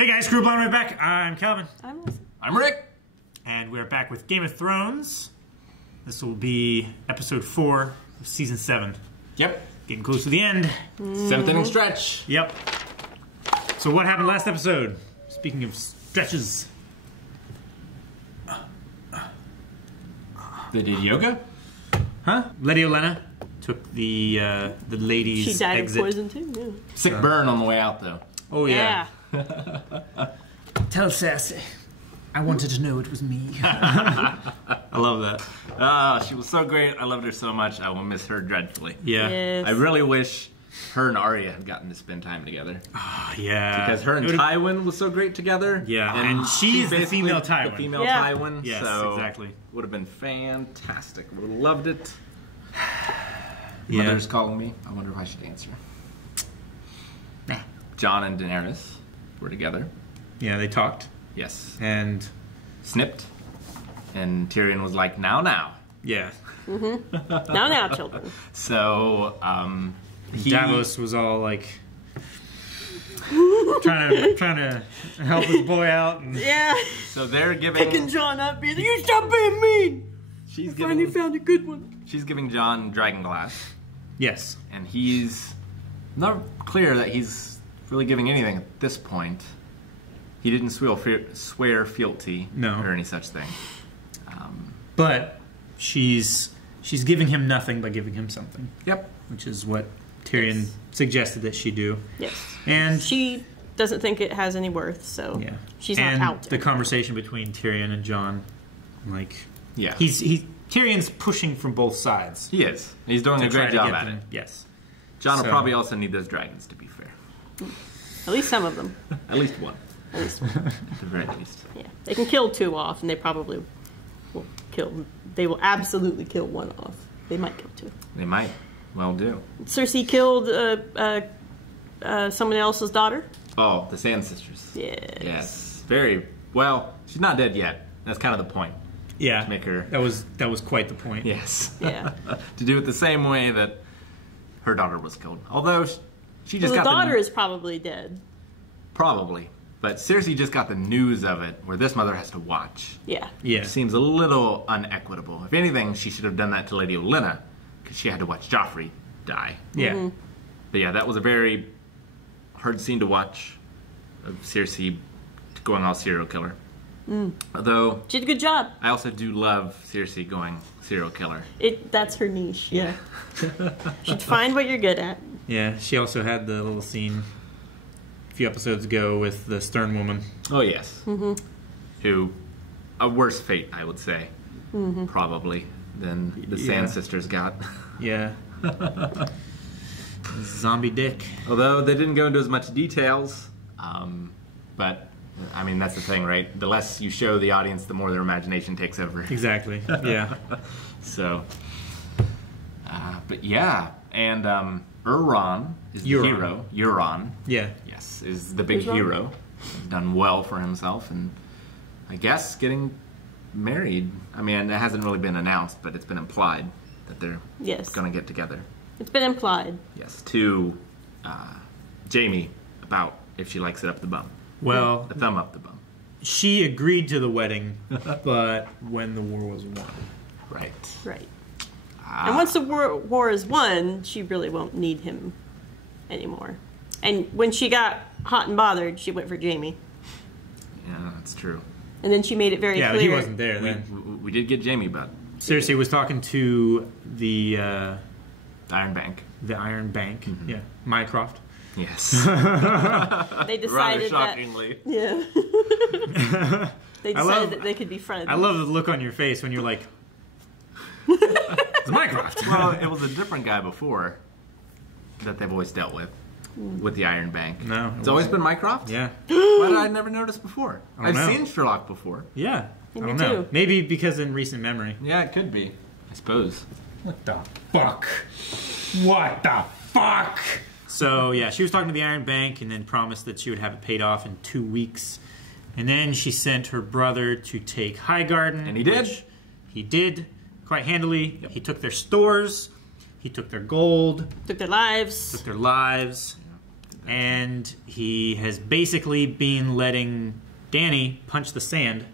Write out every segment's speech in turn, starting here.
Hey guys, Screw Blind right back. I'm Calvin. I'm Lessa. I'm Rick. And we're back with Game of Thrones. This will be episode 4 of season 7. Yep. Getting close to the end. 7th inning stretch. Yep. So what happened last episode? Speaking of stretches. They did yoga? Huh? Lady Olenna took the ladies' She died exit. of poison too. Yeah. Sick burn on the way out, though. Oh yeah. Tell Cersei. I wanted to know it was me. I love that. Oh, she was so great. I loved her so much. I will miss her dreadfully. Yeah. Yes. I really wish her and Arya had gotten to spend time together. Oh, yeah. Because her and Tywin was so great together. Yeah, and she's the basically female Tywin. The female Yeah. Tywin. Yes, so exactly. Would have been fantastic. Would have loved it. Yeah. Mother's calling me. I wonder if I should answer. Nah. Jon and Daenerys were together. Yeah, they talked. Yes. And Snipped. And Tyrion was like, now. yeah. Now, children. So, Davos was all like trying to help his boy out. And Yeah. So they're Picking giving. Jon up, being like, you stop being mean. She's Finally giving. found a good one. She's giving Jon dragonglass, yes. and he's not clear that he's really giving anything at this point. He didn't swear fealty No. or any such thing. But she's giving him nothing by giving him something, Yep. which is what Tyrion suggested that she do. Yes. And She doesn't think it has any worth, so yeah, she's and not out. the conversation between Tyrion and Jon, like Yeah. Tyrion's pushing from both sides. He is. He's doing to a try great to job get at them. it. Yes. Jon will So- probably also need those dragons, to be fair. At least some of them. At least one, At least, at the very least. yeah. They can kill 2 off, and they probably will kill. They will absolutely kill 1 off. They might kill 2. They might well do. Cersei killed someone else's daughter. Oh, the Sand Sisters. Yes. Yes. Very well. She's not dead yet. That's kind of the point. Yeah. To make her. That was quite the point. Yes. Yeah. To do it the same way that her daughter was killed. Although she just Well, the got daughter is probably dead. probably, but Cersei just got the news of it, where this mother has to watch. Yeah. Yeah. It seems a little unequitable. If anything, she should have done that to Lady Olenna, because she had to watch Joffrey die. Yeah. But yeah, that was a very hard scene to watch, of Cersei going all serial killer. Although She did a good job. I also do love Cersei going serial killer. That's her niche. Yeah. She'd find what you're good at. Yeah. She also had the little scene a few episodes ago with the Stern woman. Oh yes. Who, a worse fate, I would say, probably, than the Sand Yeah. Sisters got. Yeah. Zombie dick. Although they didn't go into as much details, but I mean that's the thing, right? The less you show the audience, the more their imagination takes over. Exactly. Yeah. So, but yeah, and Euron is the hero. Euron, Yeah. yes, is the big Who's Ron? hero. He's done well for himself, and I guess getting married. I mean, it hasn't really been announced, but it's been implied that they're Yes. going to get together. It's been implied. Yes, to Jamie about if she likes it up the bum. Well, The thumb up the bum. she agreed to the wedding, but when the war was won. Right. Right. And once the war is won, she really won't need him anymore. And when she got hot and bothered, she went for Jamie. Yeah, that's true. And then she made it very Yeah, clear. but he wasn't there then. We did get Jamie, but Cersei was talking to the Iron Bank. Iron Bank. Yeah. Mycroft. Yes. They Rather decided that. shockingly. Yeah. They decided love- that they could be friends. I love the look on your face when you're like, it's Mycroft. Well, it was a different guy before that they've always dealt with the Iron Bank. No, It's always been Mycroft? Yeah. Why did I never notice before? I I've don't know. seen Sherlock before. Yeah. Yeah, I me don't know. too. Maybe because in recent memory. Yeah, it could be. I suppose. What the fuck? What the fuck? So, yeah, she was talking to the Iron Bank and then promised that she would have it paid off in 2 weeks. And then she sent her brother to take Highgarden. And he did. which He did quite handily. Yep. He took their stores. He took their gold. Took their lives. Took their lives. And he has basically been letting Danny punch the sand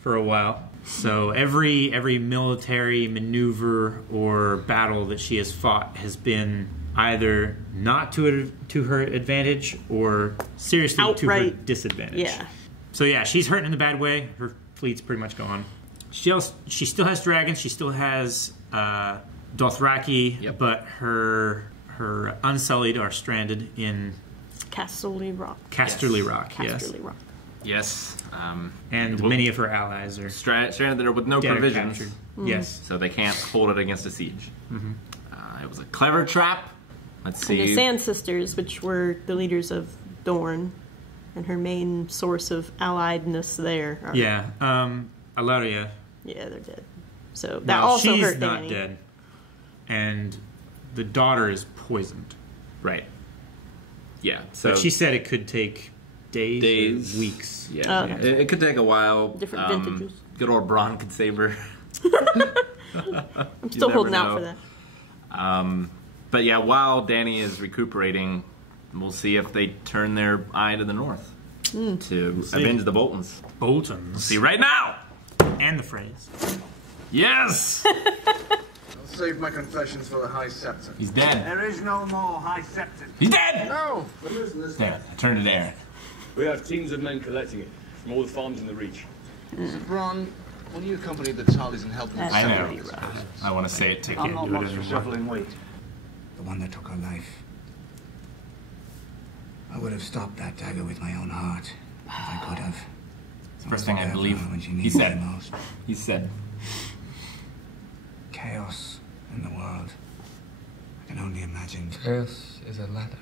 for a while. So every military maneuver or battle that she has fought has been either not to her advantage or seriously outright to her disadvantage. Yeah. So yeah, she's hurting in the bad way. Her fleet's pretty much gone. She still has dragons. She still has Dothraki, but her Unsullied are stranded in Casterly Rock. Casterly Rock. Casterly Rock. Yes. And many of her allies are stranded there with no provisions. Yes. So they can't hold it against a siege. It was a clever trap. Let's see. And the Sand Sisters, which were the leaders of Dorne, and her main source of alliedness there. Yeah. Alaria. Yeah, they're dead. So that also hurt Danny. She's not dead. And the daughter is poisoned. Right. Yeah. So but she said it could take days. Or weeks. Yeah. Okay. It could take a while. Different vintages. Good old Bronn could save her. I'm still holding out for that. But yeah, while Danny is recuperating, we'll see if they turn their eye to the north to avenge the Boltons. Boltons. See right now! And the phrase. Yes! I'll save my confessions for the High Scepter. He's dead. There is no more High Scepter. He's dead! No, there isn't. Damn it, I turned to Aaron. We have teams of men collecting it from all the farms in the Reach. So, Bronn, will you accompany the Tullies and help them? I know. I want to say it to I'm not you. much for shuffling weight. The one that took her life. I would have stopped that dagger with my own heart, if I could have. First thing I believe when she he needed said. me most. He said. Chaos in the world. I can only imagine. Chaos is a ladder.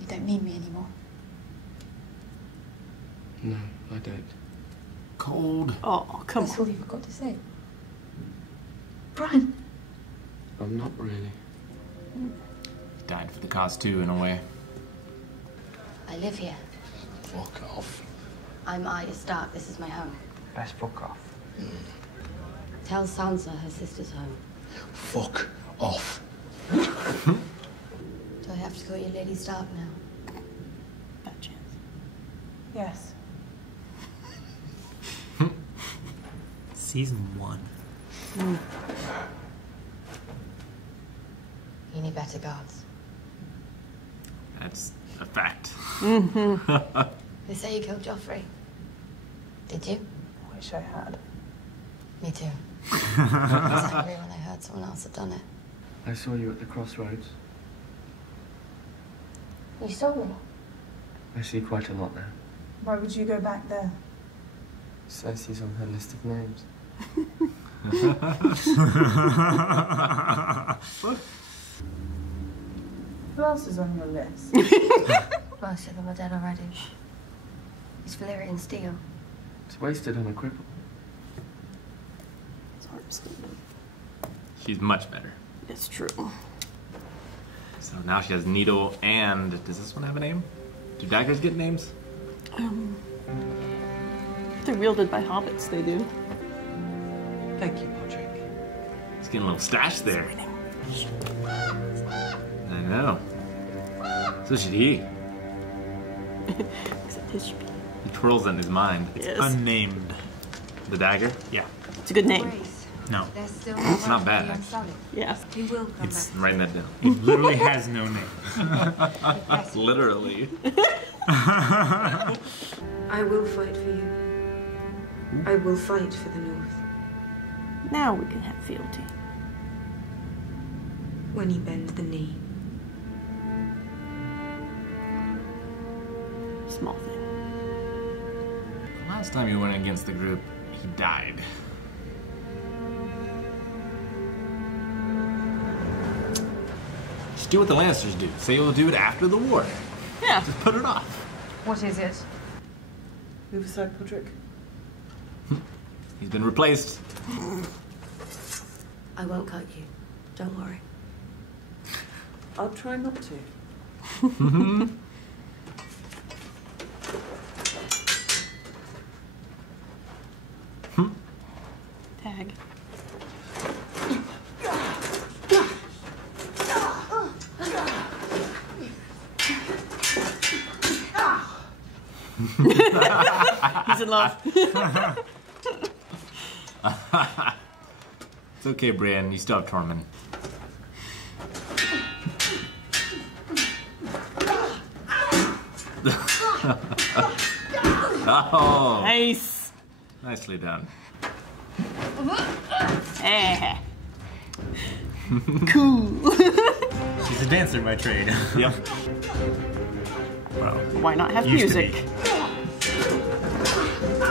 You don't need me anymore. No, I don't. Cold. Oh, come That's on. all you forgot to say. Brian. I'm not really. He died for the cause too, in a way. I live here. Fuck off. I'm Arya Stark. This is my home. Best fuck off. Tell Sansa her sister's home. Fuck off. Do I have to call you Lady Stark now? Bad chance. Yes. Season 1. You need better guards. That's a fact. They say you killed Joffrey. Did you? Wish I had. Me too. I was angry when I heard someone else had done it. I saw you at the crossroads. You saw me? I see quite a lot now. Why would you go back there? Cersei's on her list of names. Who else is on your list? Most of them are dead already. It's Valyrian steel. It's wasted on a cripple. It's hard to She's much better. It's true. So now she has Needle and... Does this one have a name? Do daggers get names? They're wielded by hobbits, they do. Thank you, Podrick. He's getting a little stash there. I know. So should he. Except his should be. He twirls it in his mind. Yes. Unnamed. The dagger? Yeah. It's a good name. No. It's not bad, actually. Yeah. He will come It's back. Writing that down. It literally has no name. Literally. I will fight for you. I will fight for the North. Now we can have fealty. When you bend the knee. Small thing. The last time you went against the group, he died. Just do what the Lannisters do. Say you'll do it after the war. Yeah. Just put it off. What is it? Move aside, Podrick. He's been replaced. I won't cut you. Don't worry. I'll try not to. Tag. He's in love. It's okay, Brienne. You still have Tormund. Oh, Nice. nicely done. Eh. Cool. She's a dancer by trade. Yep. Well, Why not have used to music? be.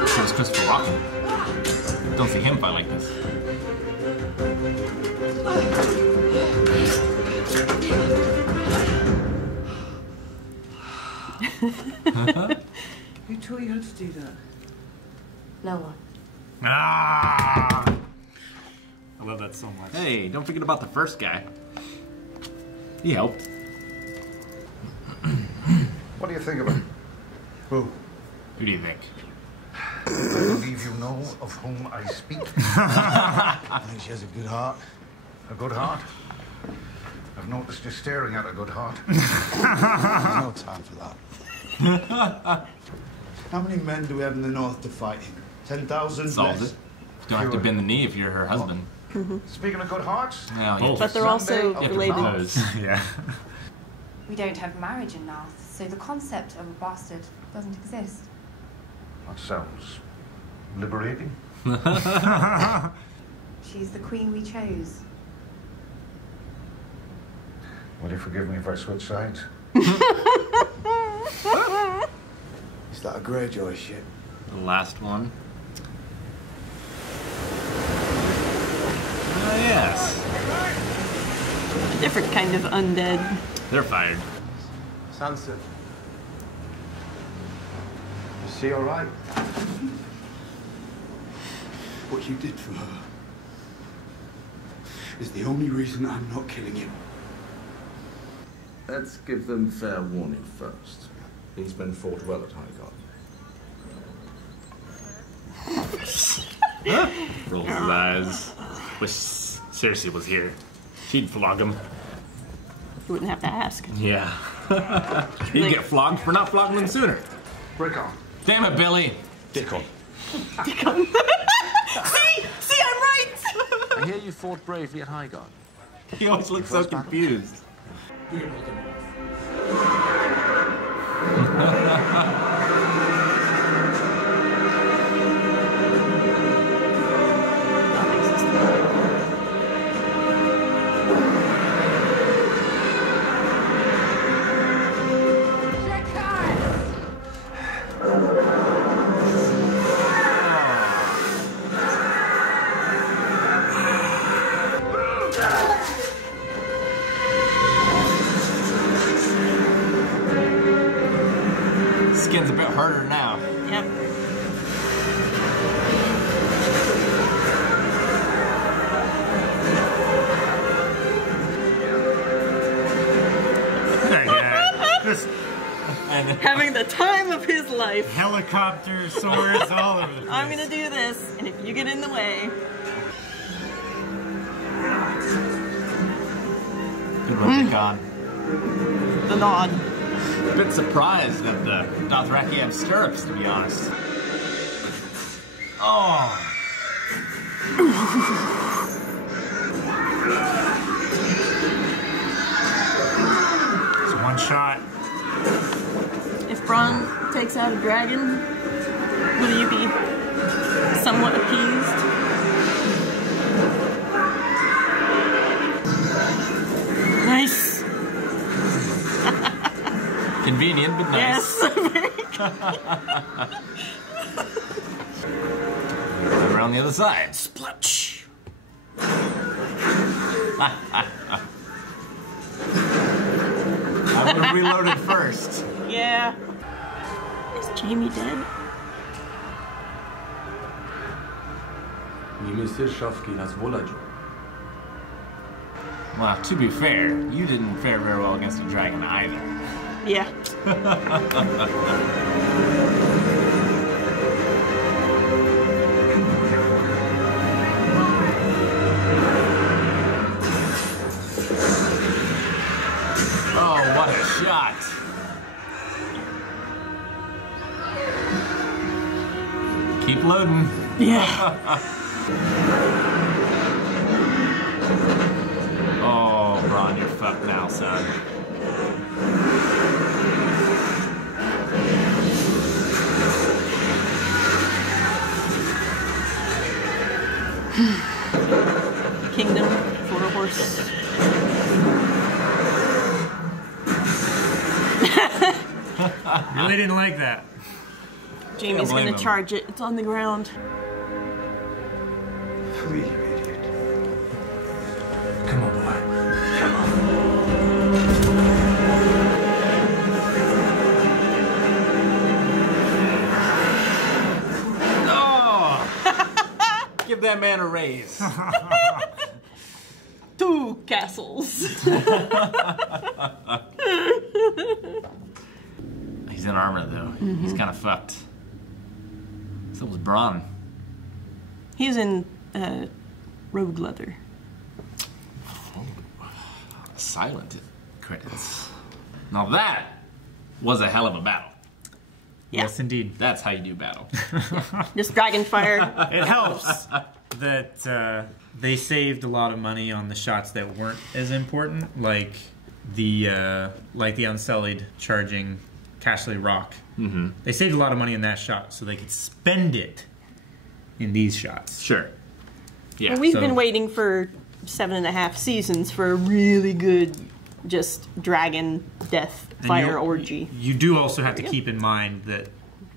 so is Christopher Walken. Don't see him fight like this. Who taught you how to do that? No one. Ah! I love that so much. Hey, don't forget about the first guy. He helped. What do you think of him? Who? Who do you think? I believe you know of whom I speak. I think she has a good heart. A good heart? I've noticed you staring at a good heart. There's no time for that. How many men do we have in the north to fight him? 10,000? Solved it. Less? You don't have to bend the knee if you're her husband. Speaking of good hearts, Yeah, Both. But they're also Sunday of the related. Mount. Yeah. We don't have marriage in Narth, so the concept of a bastard doesn't exist. That sounds liberating. She's the queen we chose. Will you forgive me if I switch sides? Is that a Greyjoy ship? The last one. Oh, yes. A different kind of undead. They're fired. Sansa. Is she alright? What you did for her is the only reason I'm not killing him. Let's give them fair warning first. These men fought well at Highgarden. Rolls his eyes. Wish Cersei was here. She'd flog him. You wouldn't have to ask. Yeah. He'd get flogged for not flogging him sooner. Break on. Damn it, Billy. Dick on. See, I'm right. I hear you fought bravely at Highgarden. He always looks so confused. Skin's a bit harder now. Yep. Just Having the time of his life. helicopter swords all over the place. I'm gonna do this, and if you get in the way. Good one, Dickon. The nod. A bit surprised that the Dothraki have stirrups, to be honest. Oh. It's one shot. If Bronn takes out a dragon, will you be somewhat appeased? Nice. Convenient, but nice. Yes. Very good. Over on the other side. Splutch. I would have reloaded first. Yeah. Is Jamie dead? Well, to be fair, you didn't fare very well against a dragon either. Yeah. Oh, what a shot. loading. Yeah. Oh, Ron, you're fucked now, son. Kingdom for a horse. Really didn't like that. Jamie's blame gonna him. charge it. It's on the ground. Flee, you idiot. Come on, boy. Come on. Oh! Give that man a raise. 2 castles. He's in armor, though. He's kind of fucked. So was Braun. He's in road leather. Silent credits. Now that was a hell of a battle. Yeah. Yes, indeed. That's how you do battle. Just dragon fire. It helps that they saved a lot of money on the shots that weren't as important, like the Unsullied charging Cashley Rock. Mm-hmm. They saved a lot of money in that shot, so they could spend it in these shots. Sure. Yeah. Well, we've so- been waiting for 7.5 seasons for a really good, just dragon death And fire orgy. You do also have to keep in mind that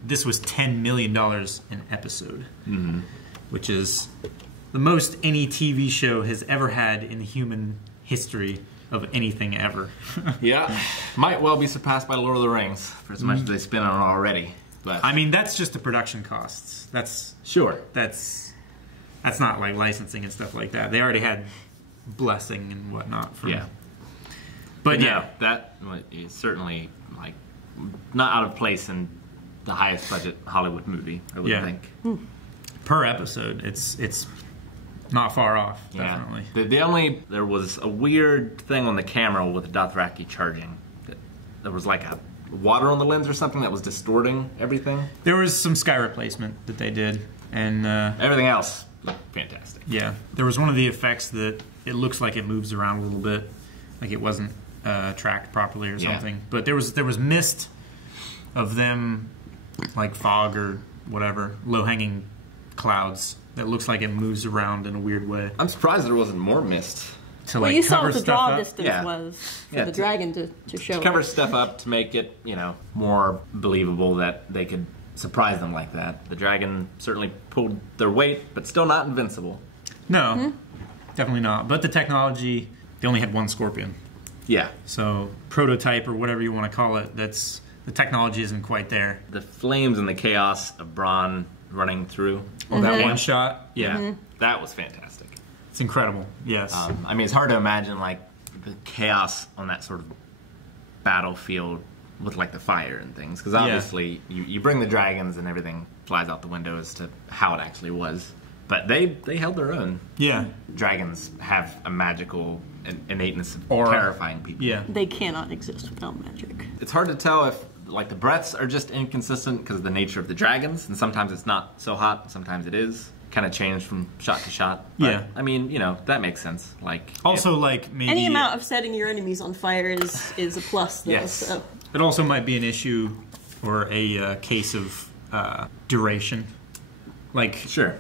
this was $10 million an episode, which is the most any TV show has ever had in the human history of anything ever. Yeah. Might well be surpassed by Lord of the Rings for as much as they spent on it already. But I mean, that's just the production costs. That's sure. That's not like licensing and stuff like that. They already had blessing and whatnot. From, Yeah. But no, yeah, that is certainly like not out of place in the highest budget Hollywood movie, I would think. per episode, it's not far off. Definitely. Yeah. There was a weird thing on the camera with Dothraki charging. There was like a water on the lens or something that was distorting everything. There was some sky replacement that they did, and everything else looked fantastic. Yeah, there was one of the effects that it looks like it moves around a little bit, like it wasn't tracked properly or something. But there was mist of them, like fog or whatever, low-hanging clouds that looks like it moves around in a weird way. I'm surprised there wasn't more mist. To Well, like you saw cover what the stuff draw up. distance was for the dragon to show To cover up. stuff up to make it, more believable that they could surprise them like that. The dragon certainly pulled their weight, but still not invincible. No, definitely not. But the technology, they only had one scorpion. Yeah. So prototype or whatever you want to call it, that's the technology isn't quite there. The flames and the chaos of Bronn running through. Oh, that one shot? Yeah. That was fantastic. It's incredible, yes. I mean, it's hard to imagine, like, the chaos on that sort of battlefield with, like, the fire and things. Because obviously, you bring the dragons and everything flies out the window as to how it actually was. But they held their own. Yeah. Dragons have a magical innateness of Aura. terrifying people. Yeah. They cannot exist without magic. It's hard to tell if, like, the breaths are just inconsistent because of the nature of the dragons. And sometimes it's not so hot, and sometimes it is. Kind of changed from shot to shot. But, Yeah. I mean, that makes sense. Like, Also, like, maybe... Any amount of setting your enemies on fire is a plus, though. Yes. So. It also might be an issue or a case of duration. Like... Sure.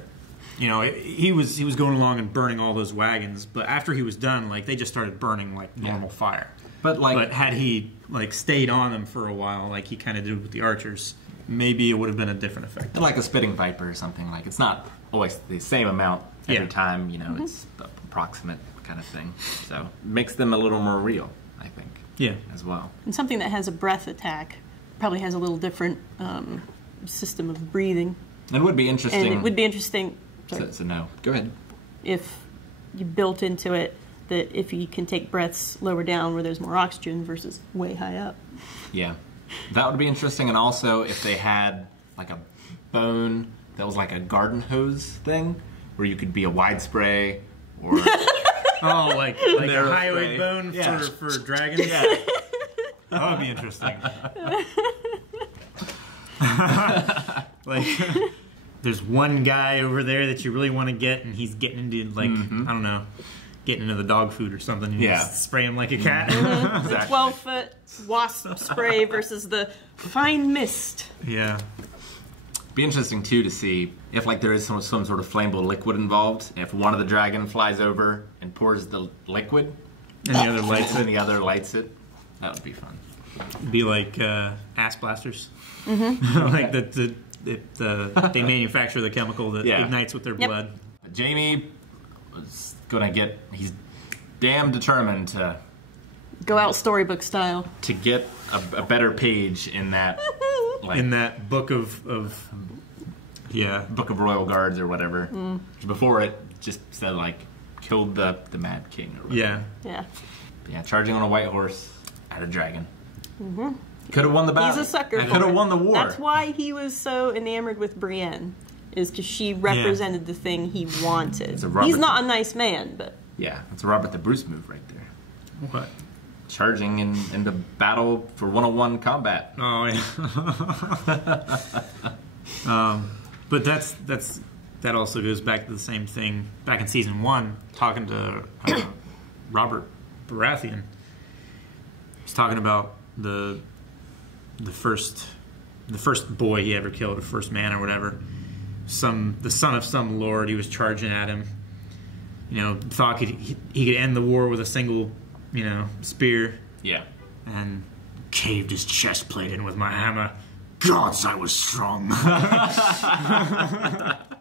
He was going along and burning all those wagons, but after he was done, like, they just started burning like normal fire. But had he like stayed on them for a while, like he kind of did with the archers, maybe it would have been a different effect. Like a spitting viper or something. Like, it's not always the same amount every time. It's approximate kind of thing. So it makes them a little more real, I think. Yeah. As well. And something that has a breath attack probably has a little different system of breathing. It would be interesting. And it would be interesting. So no. Go ahead. If you built into it that if you can take breaths lower down where there's more oxygen versus way high up. Yeah. That would be interesting. And also if they had like a bone that was like a garden hose thing where you could be a wide spray or... Oh, like a highway spray. bone for dragons? Yeah. That would be interesting. Like... there's one guy over there that you really want to get, and he's getting into, like, I don't know, getting into the dog food or something. And you just spray him like a cat. The 12-foot wasp spray versus the fine mist. Yeah. Be interesting too to see if like there is some sort of flammable liquid involved. If one of the dragon flies over and pours the liquid, and the other lights it, and the other lights it, that would be fun. It'd be like ass blasters. Like they manufacture the chemical that ignites with their blood. But Jamie was gonna get. He's damn determined to go out storybook style to get a better page in that. Like, in that book of Book of Royal Guards or whatever. Before it just said like killed the Mad King or whatever. Yeah, charging on a white horse at a dragon. Could have won the battle. He's a sucker. Could have won the war. That's why he was so enamored with Brienne, is because she represented the thing he wanted. He's not a nice man, but yeah, it's a Robert the Bruce move right there. What? Charging into battle for one-on-one combat. Oh yeah. But that also goes back to the same thing back in season 1, talking to Robert Baratheon. He's talking about the first boy he ever killed, the first man or whatever. The son of some lord. He was charging at him. You know, thought he could end the war with a single, spear. Yeah. And caved his chest plate in with my hammer. Gods, I was strong.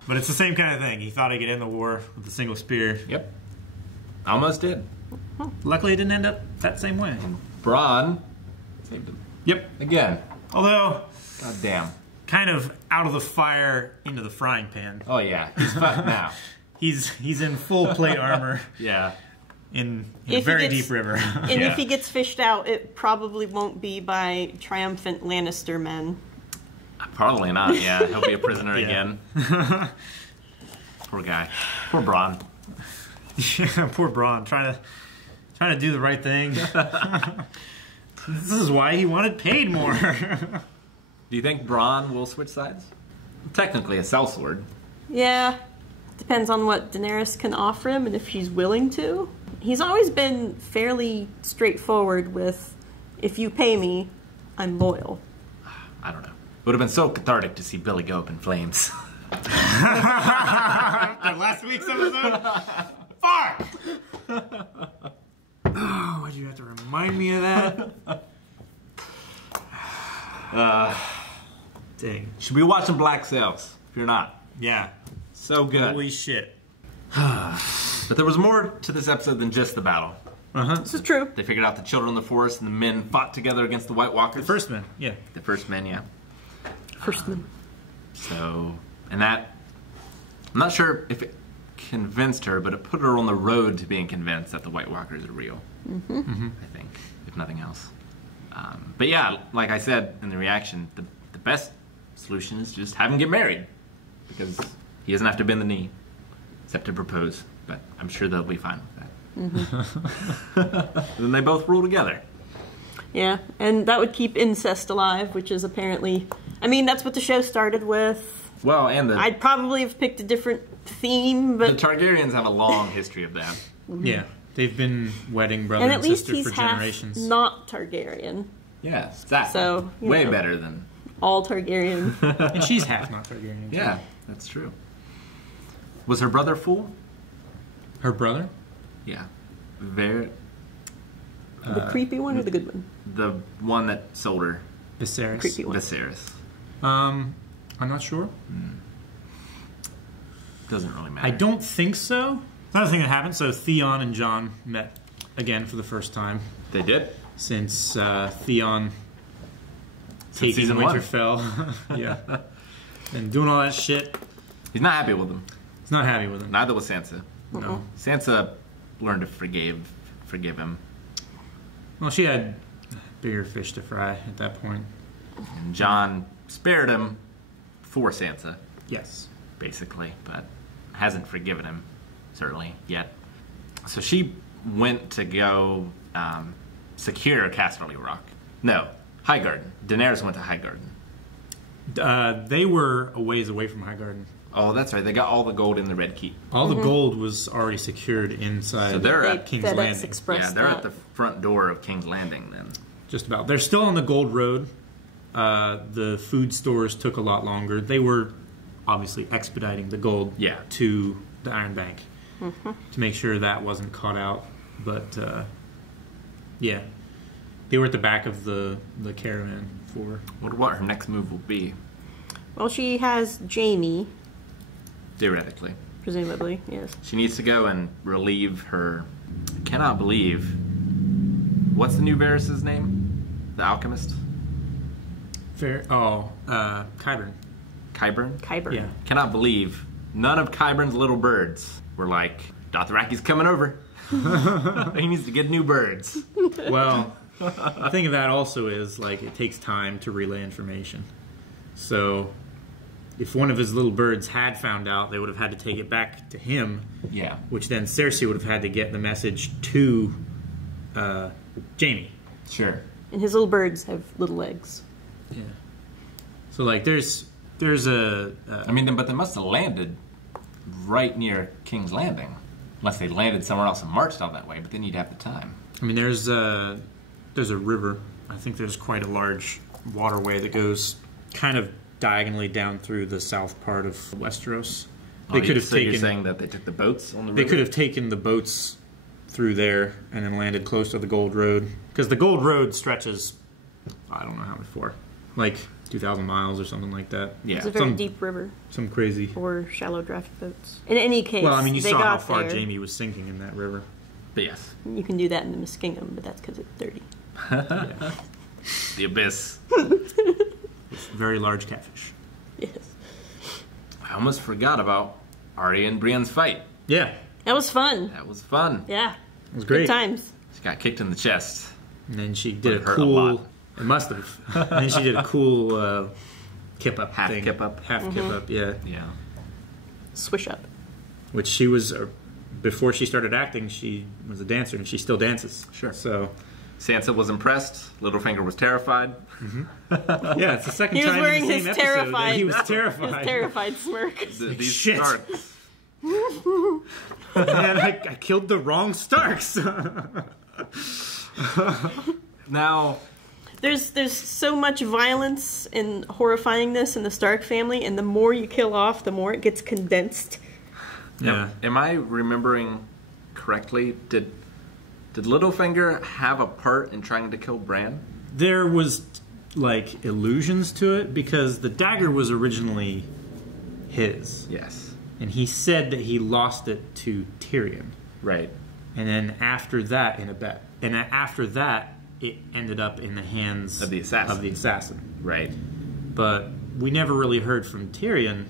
But it's the same kind of thing. He thought he could end the war with a single spear. Yep. Almost did. Luckily, it didn't end up that same way. Bronn saved him. Yep. Again. Although, God damn. Kind of out of the fire into the frying pan. Oh yeah, he's fucked now. He's in full plate armor. Yeah. In a very deep river. And if he gets fished out, it probably won't be by triumphant Lannister men. Probably not, yeah. He'll be a prisoner again. Poor guy. Poor Bronn. Yeah, poor Bronn. Trying to do the right thing. This is why he wanted paid more. Do you think Bronn will switch sides? Technically a sellsword. Yeah. Depends on what Daenerys can offer him and if she's willing to. He's always been fairly straightforward with, if you pay me, I'm loyal. I don't know. It would have been so cathartic to see Billy go up in flames. After last week's episode? Fuck! Oh, why'd you have to remind me of that? Dang. Should be watching Black Sails, if you're not. Yeah. So good. Holy shit. But there was more to this episode than just the battle. This is true. They figured out the children of the forest and the men fought together against the White Walkers. The first men, yeah. The first men, yeah. First men. So, and that, I'm not sure if it convinced her, but it put her on the road to being convinced that the White Walkers are real. I think, if nothing else. But yeah, like I said in the reaction, the best solution is to just have him get married. Because he doesn't have to bend the knee, except to propose. But I'm sure they'll be fine with that. Then they both rule together. Yeah, and that would keep incest alive, which is apparently... I mean, that's what the show started with. Well, and I'd probably have picked a different theme, but... The Targaryens have a long history of that. Yeah, they've been wedding brother and sister for generations. And at least he's not Targaryen. Yeah, exactly. So, way better than... all Targaryen. And she's half not Targaryen. Yeah, that's true. Was her brother fool? Her brother? Yeah. Very... the creepy one or the good one? The one that sold her. Viserys. Creepy one. Viserys. I'm not sure. Doesn't really matter. I don't think so. Another thing that happened, so Theon and Jon met again for the first time. They did? Since Theon taking Winterfell. Yeah. And doing all that shit. He's not happy with him. He's not happy with him. Neither was Sansa. No. Sansa learned to forgive him. Well, she had bigger fish to fry at that point. And Jon spared him for Sansa. Yes. Basically, but hasn't forgiven him, certainly, yet. So she went to go secure Casterly Rock. No, Highgarden. Daenerys went to Highgarden. They were a ways away from Highgarden. Oh, that's right. They got all the gold in the Red Keep. All the gold was already secured inside. So they're at King's FedEx Landing. Express Yeah, they're at the front door of King's Landing then. Just about. They're still on the Gold Road. The food stores took a lot longer. They were obviously expediting the gold to the Iron Bank to make sure that wasn't caught out. But yeah, they were at the back of the caravan for. Wonder what her next move will be. Well, she has Jamie. Theoretically. Presumably, yes. She needs to go and relieve her. I cannot believe. What's the new Varys' name? The alchemist? Qyburn. Qyburn? Qyburn. Yeah. Cannot believe none of Qyburn's little birds were like, Dothraki's coming over. He needs to get new birds. Well, the thing of that also is, like, it takes time to relay information. So, if one of his little birds had found out, they would have had to take it back to him. Yeah. Which then Cersei would have had to get the message to Jaime. Sure. And his little birds have little legs. Yeah. So, like, there's a... I mean, but they must have landed right near King's Landing. Unless they landed somewhere else and marched all that way, but then you'd have the time. I mean, there's a river. I think there's quite a large waterway that goes kind of diagonally down through the south part of Westeros. They could have taken. You're saying that they took the boats on the river? They could have taken the boats through there and then landed close to the Gold Road, because the Gold Road stretches, I don't know how much for, like 2,000 miles or something like that. Yeah, it's a very deep river. Some crazy. Or shallow draft boats. In any case, well, I mean, you they saw got how far there. Jaime was sinking in that river. But yes. You can do that in the Muskingum, but that's because it's dirty. Yeah. The abyss. With very large catfish. Yes. I almost forgot about Arya and Brienne's fight. Yeah. That was fun. That was fun. Yeah. It was great. Good times. She got kicked in the chest. And then she did But a it hurt a lot. cool... It must have. And then she did a cool kip-up Half thing. kip-up. Half kip-up, yeah. Yeah. Swish up. Which she was... before she started acting, she was a dancer, and she still dances. Sure. So... Sansa was impressed. Littlefinger was terrified. Yeah, it's the second He was time wearing in the same his episode terrified. that he was terrified. His terrified smirk. These shit. Starks. Man, I killed the wrong Starks. Now... There's so much violence and horrifyingness in the Stark family, and the more you kill off, the more it gets condensed. Yeah. Am I remembering correctly? Did Littlefinger have a part in trying to kill Bran? There was, like, illusions to it, because the dagger was originally his. Yes. And he said that he lost it to Tyrion. Right. And then after that, in a bet. And after that, it ended up in the hands Of the assassin. Right. But we never really heard from Tyrion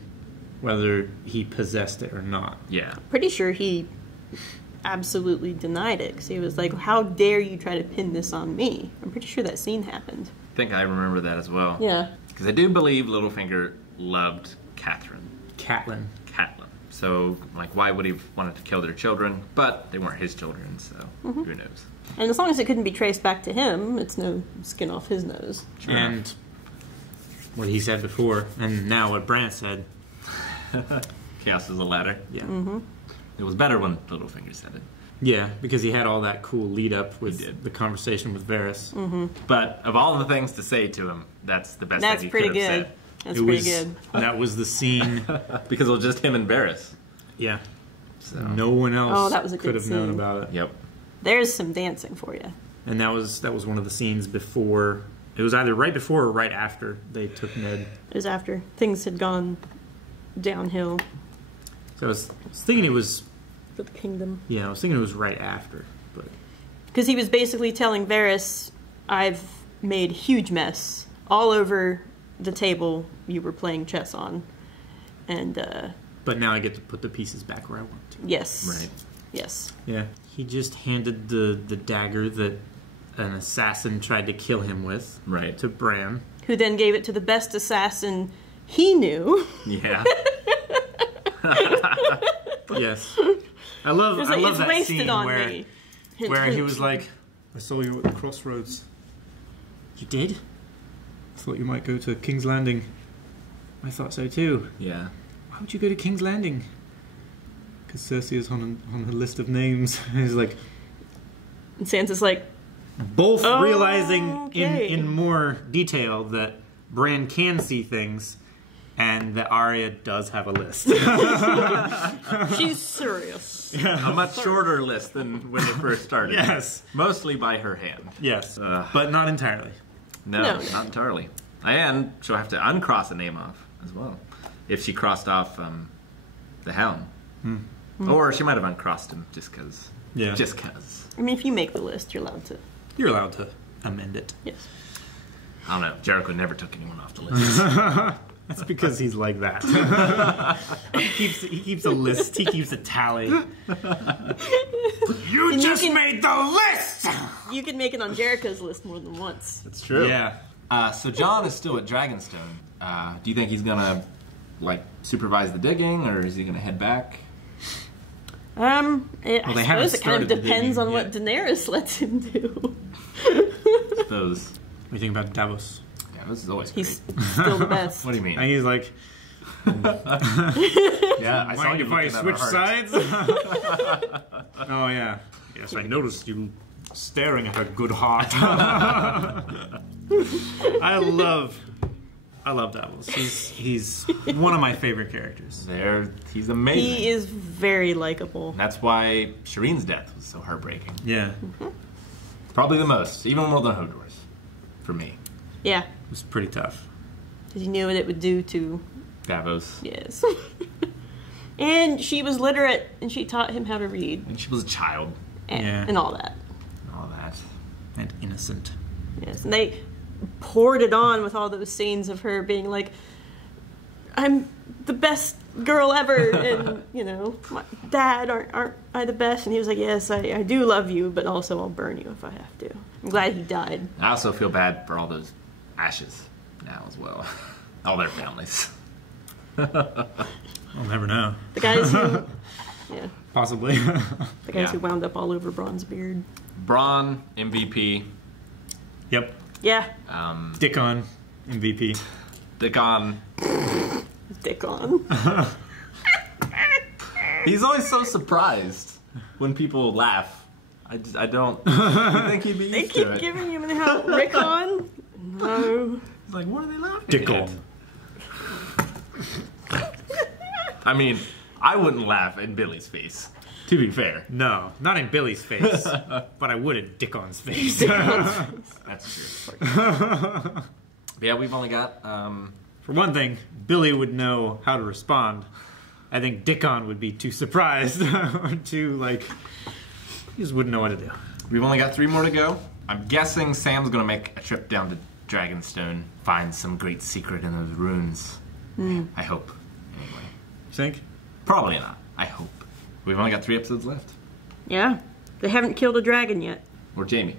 whether he possessed it or not. Yeah. Pretty sure he absolutely denied it, because he was like, how dare you try to pin this on me? I'm pretty sure that scene happened. I think I remember that as well. Yeah. Because I do believe Littlefinger loved Catelyn. Catelyn. So, like, why would he have wanted to kill their children? But they weren't his children, so who knows? And as long as it couldn't be traced back to him, it's no skin off his nose. Sure. And what he said before, and now what Bran said. Chaos is a ladder. Yeah. It was better when Littlefinger said it. Yeah, because he had all that cool lead up with the conversation with Varys. But of all the things to say to him, that's the best thing he could have said. That's pretty good. That was the scene. Because it was just him and Varys. Yeah. So. No one else that was a could good have known scene. about it. Yep. There's some dancing for you. And that was one of the scenes before. It was either right before or right after they took Ned. It was after things had gone downhill So I was thinking it was. for the kingdom. Yeah, I was thinking it was right after, but Because he was basically telling Varys, I've made huge mess all over the table you were playing chess on. And, but now I get to put the pieces back where I want to. yes. Right. Yes. Yeah. He just handed the dagger that an assassin tried to kill him with to Bran. Who then gave it to the best assassin he knew. Yeah. Yes. I love It's that wasted scene on where me. he was like, I saw you at the crossroads. You did? I thought you might go to King's Landing. I thought so too. Yeah. Why would you go to King's Landing? Because Cersei is on her list of names. He's like... And Sansa's like... Both realizing okay. in more detail that Bran can see things and that Arya does have a list. She's serious. A much shorter list than when it first started. Yes. Mostly by her hand. Yes. But not entirely. No, not entirely. And she'll have to uncross a name off as well. If she crossed off the Helm. Or she might have uncrossed him just because. Yeah. Just because. I mean, if you make the list, you're allowed to. You're allowed to amend it. Yes. I don't know. Jericho never took anyone off the list. That's because he's like that. he keeps a list. He keeps a tally. You just made the list! You can make it on Jericho's list more than once. That's true. Yeah. So Jon is still at Dragonstone. Do you think he's gonna supervise the digging, or is he gonna head back? I suppose it kind of depends on what yet. Daenerys lets him do. Suppose. What do you think about Davos? Davos is always He's great. still the best. What do you mean? And he's like, Yeah, I saw mind you if I looking at switch her heart. sides? Oh yeah. Yes, I noticed you staring at her good heart. I love Davos. He's one of my favorite characters. He's amazing. He is very likable. That's why Shireen's death was so heartbreaking. Yeah. Probably the most, even more than Hodor's, for me. Yeah. It was pretty tough. Because he knew what it would do to... Davos. Yes. And she was literate, and she taught him how to read. And she was a child. And all that. All that. And innocent. Yes, and they poured it on with all those scenes of her being like, I'm the best girl ever, and, my dad, aren't I the best? And he was like, yes, I do love you, but also I'll burn you if I have to. I'm glad he died. I also feel bad for all those ashes now as well. All their families. I'll never know. The guys who... Yeah. Possibly. The guys who wound up all over Bronn's beard. Bronn, MVP. Yep. Yeah. Dickon, MVP. Dickon. Dickon. He's always so surprised when people laugh. I don't you think he'd be used They to keep it. giving him how Rickon? No. He's like, what are they laughing Dickon. at? I mean, I wouldn't laugh in Billy's face, to be fair. No, not in Billy's face, but I would in Dickon's face. That's true. But yeah, we've only got... For one thing, Billy would know how to respond. I think Dickon would be too surprised or too, he just wouldn't know what to do. We've only got 3 more to go. I'm guessing Sam's going to make a trip down to Dragonstone, find some great secret in those runes. I hope. Anyway. You think? Probably not. I hope. We've only got 3 episodes left. Yeah. They haven't killed a dragon yet. Or Jamie.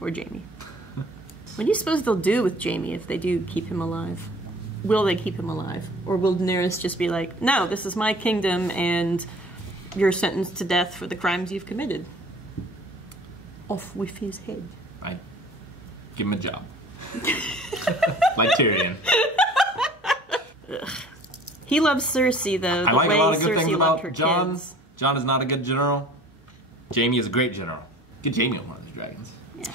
What do you suppose they'll do with Jamie if they do keep him alive? Will they keep him alive? Or will Daenerys just be like, no, this is my kingdom and you're sentenced to death for the crimes you've committed? Off with his head. I'd give him a job. Like Tyrion. Ugh. He loves Cersei, though. I like a lot of good Cersei things loved her about Jon. kids. Jon is not a good general. Jamie is a great general. Get Jamie on one of those dragons. Yeah.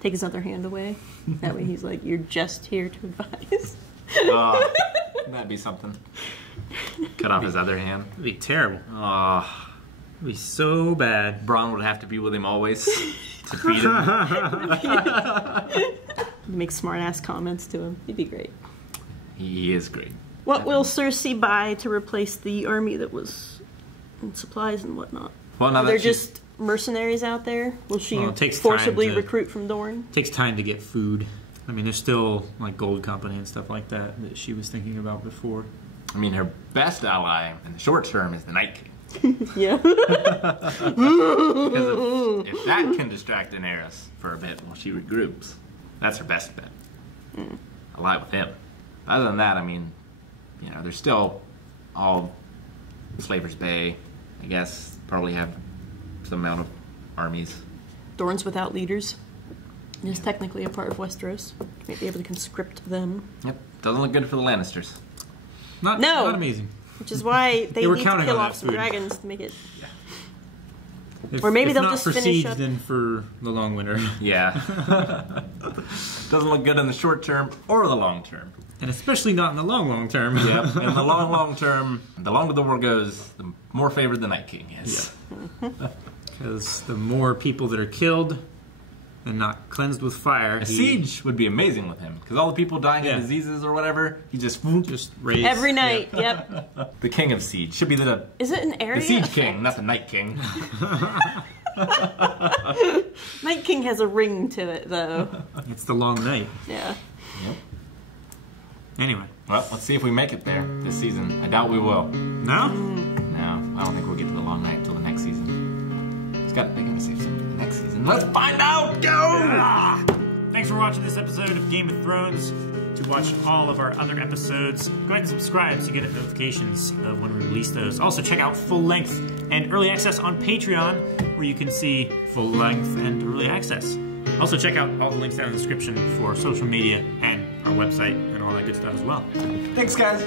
Take his other hand away. That way he's like, you're just here to advise. That'd be something. Cut off his other hand. It'd be terrible. It'd be so bad. Bronn would have to be with him always to beat him. Make smart-ass comments to him. He'd be great. He is great. What will Cersei buy to replace the army that was in supplies and whatnot? Well, now Are that there she's- just mercenaries out there? Will she Well, it takes forcibly time to- recruit from Dorne? It takes time to get food. I mean, there's still Gold Company and stuff like that she was thinking about before. I mean, her best ally in the short term is the Night King. Yeah. Because if that can distract Daenerys for a bit while she regroups, that's her best bet. Ally with him. Other than that, I mean, there's still all Slaver's Bay, I guess, probably have some amount of armies. Dorne's without leaders. It is technically a part of Westeros. You might be able to conscript them. Yep, doesn't look good for the Lannisters. Not amazing. Which is why they were need to counting kill on off that some food. dragons to make it. If, Or maybe if they'll not just for finish siege, up. then for the long winter. Yeah. Doesn't look good in the short term or the long term. And especially not in the long term. Yep. In the long term, the longer the war goes, the more favored the Night King is. Because the more people that are killed and not cleansed with fire. A siege would be amazing with him. Because all the people dying of diseases or whatever, he just raised. Every night, yep. The king of siege. Should be the... Is it an area The siege effect? king, not the Night King. Night King has a ring to it, though. It's the long night. Yeah. Yep. Anyway. Well, let's see if we make it there this season. I doubt we will. No? No, I don't think we'll get to the long night until the next season. They're gonna save something for the next season. Let's find out! Go! Thanks for watching this episode of Game of Thrones. To watch all of our other episodes, go ahead and subscribe so you get notifications of when we release those. Also, check out full length and early access on Patreon, where you can see full length and early access. Also, check out all the links down in the description for social media and our website and all that good stuff as well. Thanks, guys.